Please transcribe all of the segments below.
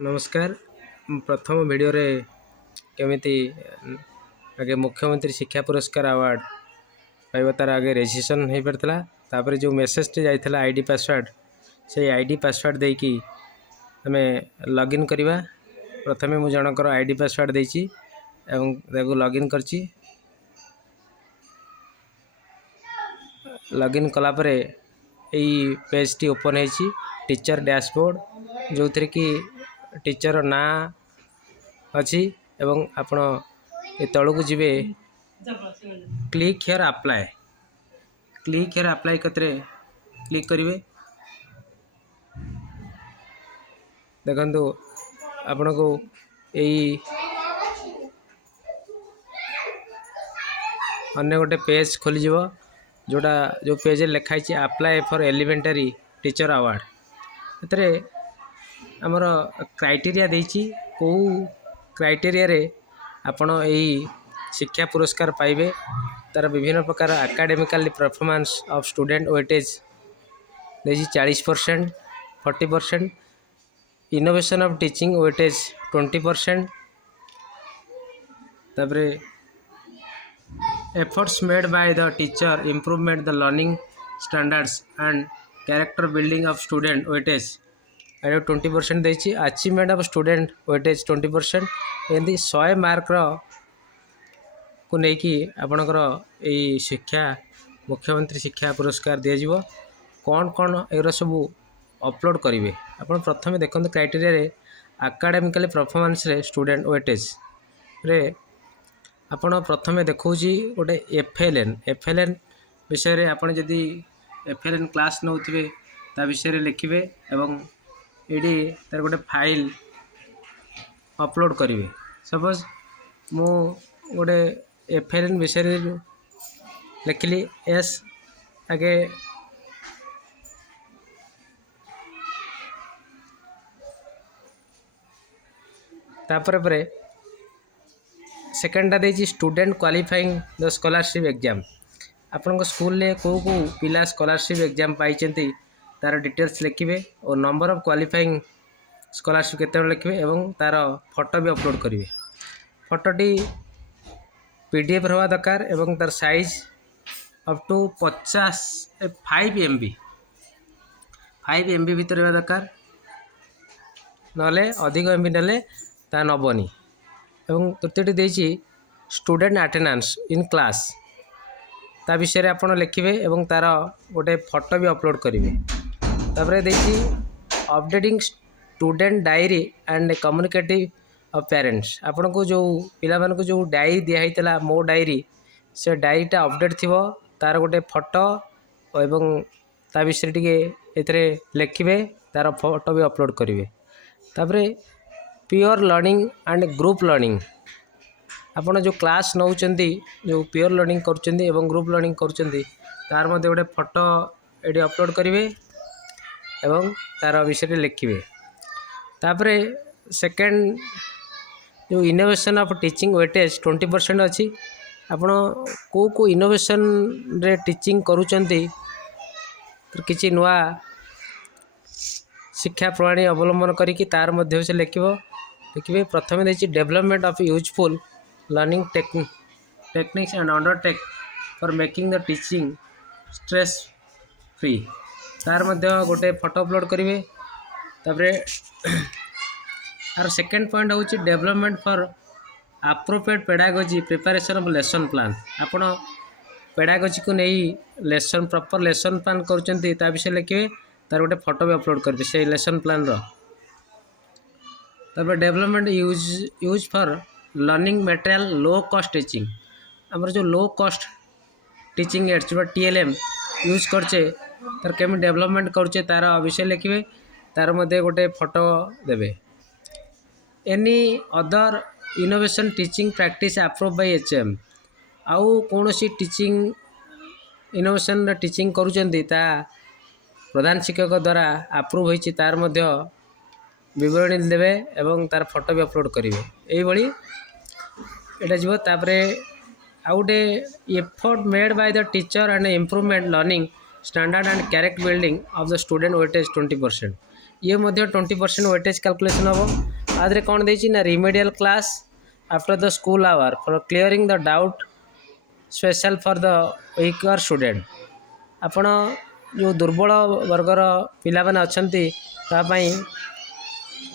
नमस्कार। प्रथम वीडियो रे केमिति आगे मुख्यमंत्री शिक्षा पुरस्कार अवार्ड पाइबा तार आगे रजिस्ट्रेशन हो पार्ला। तापर जो मेसेज टे जाइए आईडी पासवर्ड से आईडी पासवर्ड देकी आम लॉगिन करवा। प्रथमे मु जनकर आईडी पासवर्ड देची एवं लॉगिन करची। लॉगिन कला परे यही पेज टी ओपन होती टीचर डैशबोर्ड जो थी कि टीचर ना अच्छी एवं आपण ए तलू जी क्लिक हियर अप्लाई कतरे क्लिक करेंगे। देखो आपण को यही अन्य गोटे पेज खोली जोटा जो पेज लिखाई apply for elementary teacher award. ए आमर क्राइटेरिया देछि को क्राइटेरिया रे आपण यही शिक्षा पुरस्कार पाइबे। तार विभिन्न प्रकार academical performance of student weightage देछि 40%, 40%, इनोवेशन ऑफ टीचिंग वेटेज 20%, तापरे efforts made by the teacher improvement the learning standards and character building of student weightage 20% देछि। Achievement of student weightage 20%। एमती 100 मार्क को लेकिन आपणकर यही शिक्षा मुख्यमंत्री शिक्षा पुरस्कार दिज्व। कौन कौन एरा सब अपलोड करेंगे आप प्रथम देखते क्राइटेरिया रे एकेडमिकली परफॉर्मेंस रे स्टूडेंट वेटेज रे आपण प्रथम देखा गोटे एफएलएन विषय रे आपण जदि एफएलएन क्लास नौथिबे ता विषय रे लिखिबे एवं ये तार गोटे फाइल अपलोड करेंगे। सपोज मु गोटे एफएलएन विषय लिखली एस आगे तापर सेकेंडा देछि student qualifying the scholarship exam. आपण स्कूल ले को पिला स्कॉलरशिप एग्जाम पाई तार डिटेल्स लिखिए और नंबर ऑफ क्वालिफाइंग स्कॉलरशिप केते लिखिए एवं तार फोटो भी अपलोड करेंगे। फोटोटी पीडीएफ रहा दरकार एवं तार साइज अप टू 5 MB भीतर रहा दरकार नले अधिक एमबी नेले ता नबनी। एवं तृतीयटी देछि स्टूडेंट अटेंडेंस इन क्लास ता विषय आप लिखिए एवं तार गोटे फोटो भी अपलोड करेंगे। तापर देखिए updating student diary and communicative of parents. आपन को जो पिला मान को जो डायरी दिखाई मो डायरी से डायरीटा अपडेट थी तार गोटे फोटो एवं ता विषय टे लिखिए तार फोटो भी अपलोड करेंगे। तापर pure learning and group learning आपन जो क्लास नौचंती जो प्योर लर्निंग करचंती एवं ग्रुप लर्निंग करचंती तार मध्य गोटे फोटो ये अपलोड करेंगे एवं तार विषय लिखिए। तापर सेकेंड जो इनोवेशन ऑफ टीचिंग वेटेज 20% अच्छी आपण को इनोवेशन रे टीचिंग करूचंती तो किसी नुआ शिक्षा प्रणाली अवलंबन करी तार मध्य से लिखिए। प्रथम देखिए development of useful learning techniques and undertake for making the teaching stress free तार मध्य गोटे फोटो अपलोड करेंगे। तापर आर सेकेंड पॉइंट हूँ development for appropriate pedagogy preparation of lesson plan. आपण पेडागोजी को नहीं लेसन प्रॉपर लेसन प्लान करचंती ता विषय लिखिए तार गोटे फोटो भी अपलोड करेंगे से लेसन प्लान रो। तापर development use for learning material low cost teaching आमर जो लो कॉस्ट टीचिंग एड्स जो TLM यूज करचे तार केमी डेवलपमेंट करचे तार विषय लिखिए तार मध्य गोटे फोटो देवे। Any other innovation teaching practice approve by HM आउ कौन सी टीचिंग इनोवेशन टीचिंग करुचंती ता प्रधान शिक्षक द्वारा अप्रूव होइछि तार मध्य विवरणी देवे एवं तार फोटो भी अपलोड करेंगे। यही भाई एटा जीव तापरे आउटे effort made by the teacher and improvement learning standard and character building of the student weightage 20%। ये 20% वेटेज कैलकुलेशन हम आदि कौन देना ना remedial class after the school hour for clearing the doubt special for the weaker student आपण जो दुर्बल वर्गर पिला माने अछंती तापाई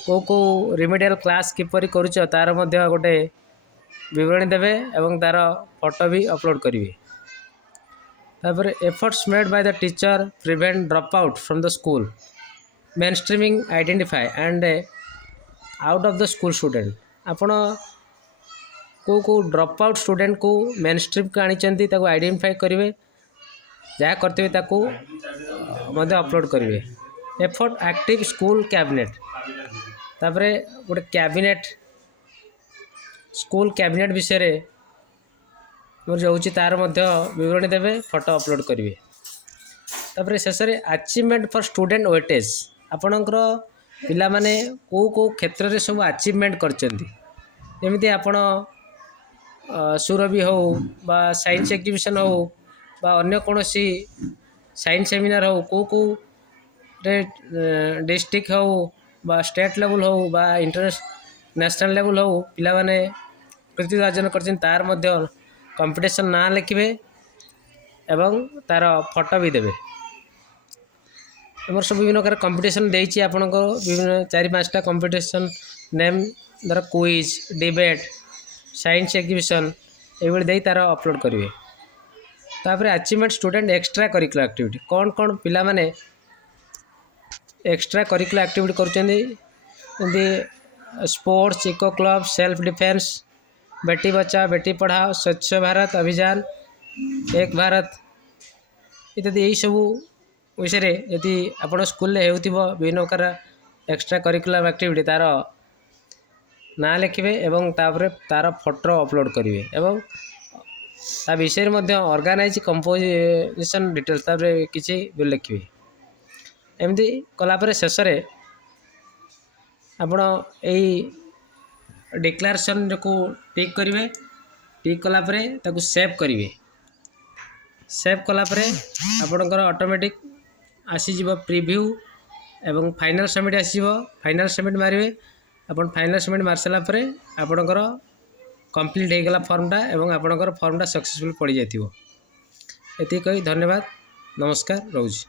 को रिमेडियल क्लास किपरि करूछ तार मध्य गोटे विवरणी देवे एवं तार फोटो भी अपलोड करेंगे। तापर efforts made by the teacher prevent drop out from the school main streaming identify and out of the school student आपण को ड्रॉप आउट स्टूडेंट को मेन स्ट्रीम को आनी आइडेंटिफाई करेंगे जहाँ करते अपलोड करेंगे। एफर्ट एक्टिव स्कूल कैबिनेट तापर गोटे कैबिनेट स्कूल कैबिनेट विषय जो तार विवरणी देवे फोटो अपलोड करेंगे। तापर शेष में अचीवमेंट फॉर स्टूडेंट वेटेज आपणकर पिला माने को क्षेत्र में सब अचीवमेंट करमती आपण सुरभि हो बा साइंस एग्जीबिशन हो बा अन्य कौन सी साइंस सेमिनार हो को डिस्ट्रिक्ट हो बा स्टेट लेवल हो बा इंटरनेशनल लेवल हो पिला माने प्रतिभा अर्जन कर तार कंपटीशन ना लिखे एवं तार फोटो भी देवे। सब विभिन्न प्रकार कंपटीशन देती आपण को विभिन्न 4-5टा कंपटीशन नेम धर क्विज डिबेट साइंस एग्जीबिशन ये तार अपलोड करेंगे। तापर achievement student extra curricular activity कौन कौन पिला माने एक्स्ट्रा करिकुलर एक्टिविटी करुँचे sports eco club self defence Beti Bachao Beti Padhao स्वच्छ भारत अभियान एक भारत इत्यादि यही सब विषय यदि आप स्कूल विभिन्न प्रकार एक्स्ट्रा करिकुलर एक्टिविटी तार ना लिखे एवं तार फोटो अपलोड करेंगे एवं ता विषय ऑर्गेनाइज कंपोजिशन डिटेल्स किसी लिखे एमती कलापर शेष आपण यही डिक्लेरेशन को टिक करेंगे टिक कलापर ताकू सेव करेंगे सेव कलापर आपणकर ऑटोमेटिक आसीज प्रीव्यू एवं फाइनल सबमिट आसीज फाइनल सबमिट मारे अपन फाइनल सबमिट मार सारापर आपणकर कंप्लीट होगला फॉर्मटा एवं आपणकर फॉर्मटा सक्सेसफुल पड़ जाइए। ये कही धन्यवाद नमस्कार रोज।